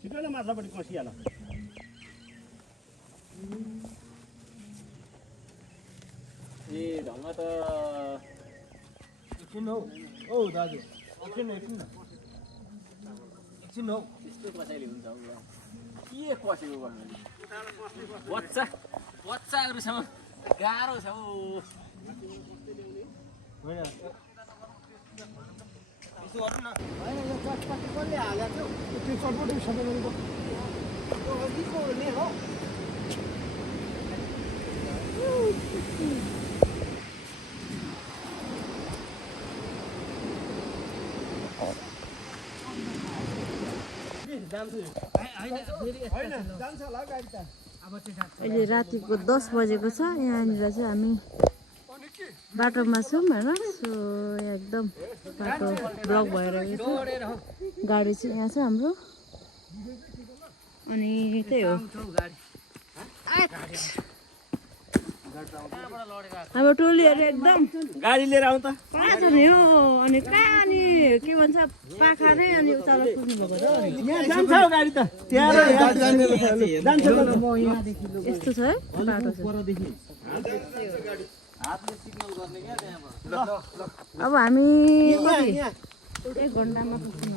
छिटो न माछापट्टि कसिहाल ए ढङ्ग त एकछिन हौ औ दाजु एकछिन न एकछिन हौ यस्तो कसैले हुन्छ के कसेको गर्नु बच्चा बच्चाहरूसँग गाह्रो छ हौ होइन यसो गर्नु न होइन यो चटपटी कसले हालेको थियो त्यो चटपटी सबै गरेको त्यो अघिको ने हो अहिले रातिको 10 बजेको छ यहाँनिर चाहिँ हामी बाटोमा छौँ होइन सो एकदम बाटो ब्लक भएर गाडी चाहिँ यहाँ छ हाम्रो अनि त्यही हो अब टोलीहरू एकदम गाडी लिएर आउँ त कहाँ छ नि हो अनि कहाँ अनि के भन्छ पाखा नै अनि उताबाट कुद्नु भएको यहाँ जान्छ हौ गाडी त त्यहाँ जान्छ यस्तो छ है बाटो चाहिँ हातले सिग्नल गर्ने क्या त्यहाँबाट अब हामी कति 1 घन्टामा पुग्छौँ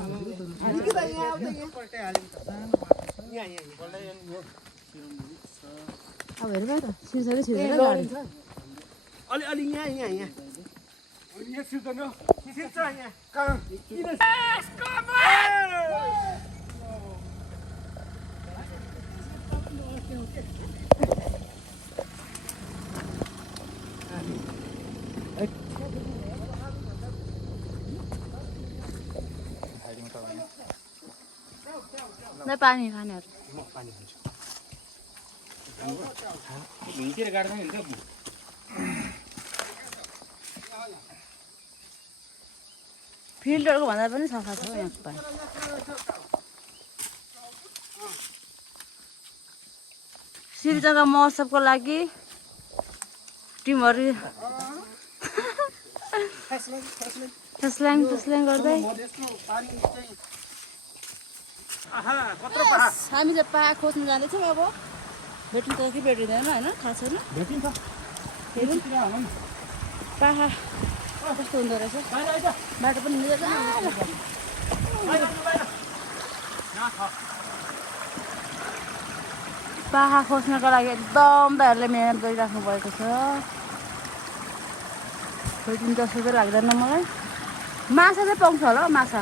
अब हेर त सिर्सरी छिरेर गाडी अलि अलि यहाँ यहाँ यहाँ यहाँ सिर्दैन सिर्छ यहाँ कहाँ नै पानी खानेहरू भितिर गाड्दा नि हुन्छ फिल्टरको भन्दा पनि सफा छ यहाँको पानी शिवजगा महोत्सवको लागि टिमहरू फस्ल्याङ गर्दै हामी चाहिँ पाहा खोज्नु जाँदैछौँ अब भेट्नु त कि भेटिँदैन होइन थाहा छैन भेटिन्छ हेरौँ पाहा कस्तो हुँदो रहेछ बाटो पनि मिलेर पाहा खोज्नको लागि एकदम दाइहरूले मिहिनेत गरिराख्नु भएको छ भेटिन्छ जस्तो चाहिँ लाग्दैन मलाई माछा चाहिँ पाउँछ होला हौ माछा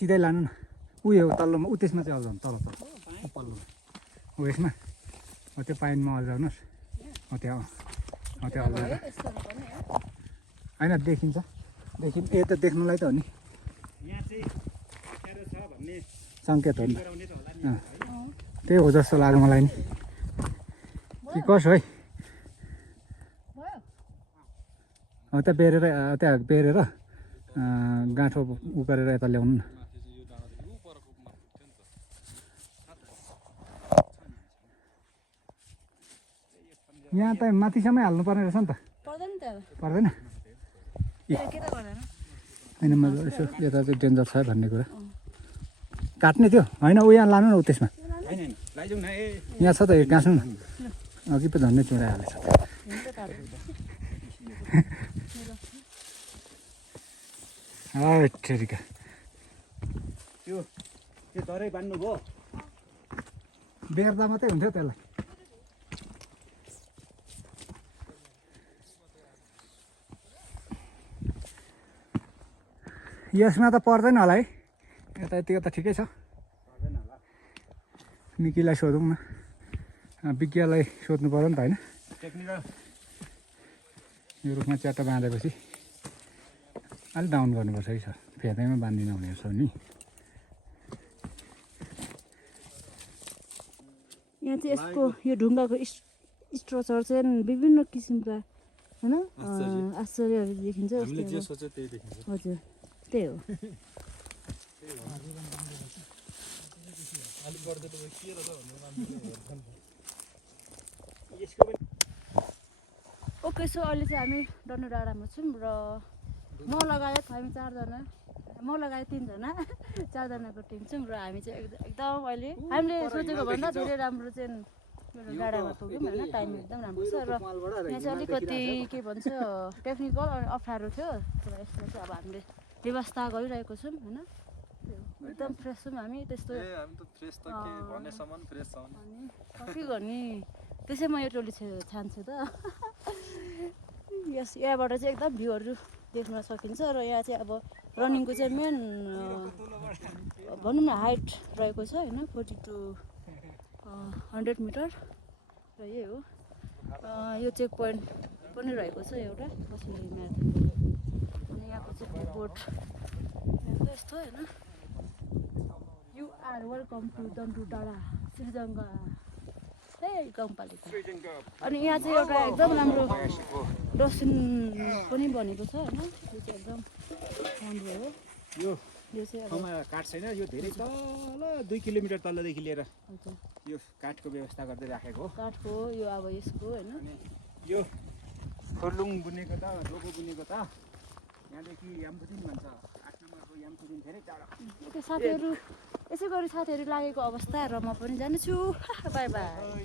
सिधै लानु न उयो तल्लोमा त्यसमा चाहिँ अल्झाउनु तल पल्लो हो यसमा त्यो पाइनमा अल्झाउनुहोस् त्यहाँ त्यहाँ अल्झाएर होइन देखिन्छ यता देख्नुलाई त हो नि सङ्केत हो नि त्यही हो जस्तो लाग्यो मलाई नि कि कसो है त्यहाँ बेरेर गाँठो उ गरेर यता ल्याउनु न यहाँ त माथिसम्मै हाल्नु पर्ने रहेछ नि त पर्दैन होइन मैले यसो यता चाहिँ डेन्जर छ भन्ने कुरा काट्ने थियो होइन ऊ यहाँ लानु न ऊ त्यसमा यहाँ छ त गाँच्नु न अघि पो झन्डै चुडाइहालेछ ठेरिका त्यो दरै बान्नु भयो बेर्दा मात्रै हुन्थ्यो त्यसलाई यसमा त पर्दैन होला है यता यतिको त ठिकै छ निकीलाई सोधौँ न विज्ञलाई सोध्नु पऱ्यो नि त होइन टेक्निकल यो रुखमा च्याट्टा बाँधेपछि अलिक डाउन गर्नुपर्छ है सर फेदैमा बाँधिदिनु हुने रहेछ नि यहाँ चाहिँ यसको यो ढुङ्गाको स्ट्रक्चर चाहिँ विभिन्न किसिमका होइन आश्चर्यहरू देखिन्छ हजुर त्यही हो ओके सो अहिले चाहिँ हामी डन्डो डाँडामा छौँ र म लगायत हामी चारजना म लगायत 3 जना 4 जनाको टिम छौँ र हामी चाहिँ एकदम अहिले हामीले सोचेको भन्दा धेरै राम्रो चाहिँ यो डाँडामा पुग्यौँ होइन टाइम एकदम राम्रो छ र यहाँ चाहिँ अलिकति के भन्छ टेक्निकल अनि अप्ठ्यारो थियो तर यसमा चाहिँ अब हामीले व्यवस्था गरिरहेको छौँ होइन एकदम फ्रेस छौँ हामी त्यस्तो अनि के गर्ने त्यसै म यो टोली छान्छु त यस यहाँबाट चाहिँ एकदम भ्यूहरू देख्न सकिन्छ र यहाँ चाहिँ अब रनिङको चाहिँ मेन भनौँ न हाइट रहेको छ होइन 40 to 100 मिटर र यही हो यो चेक पोइन्ट पनि रहेको छ एउटा कसरी म्याराथन अनि यहाँको चाहिँ बोट यहाँको यस्तो होइन यु आर वेलकम टु डन्डु डाँडा श्रीजङ्गा गाउँपालिका अनि यहाँ चाहिँ एउटा एकदम राम्रो डस्टबिन पनि बनेको छ होइन यो चाहिँ एकदम राम्रो हो यो चाहिँ अब काठ छैन यो धेरै तल 2 किलोमिटर तलदेखि लिएर हजुर यो काठको व्यवस्था गर्दै राखेको हो काठको यो अब यसको होइन यो फुर्लुङ बुनेको त डोको बुनेको त यहाँदेखि यामपुदिन भन्छ 8 नम्बरको यामपुदिन धेरै टाढा ओके साथीहरू यसै गरी साथीहरू लागेको अवस्था र म पनि जानेछु बाई बाई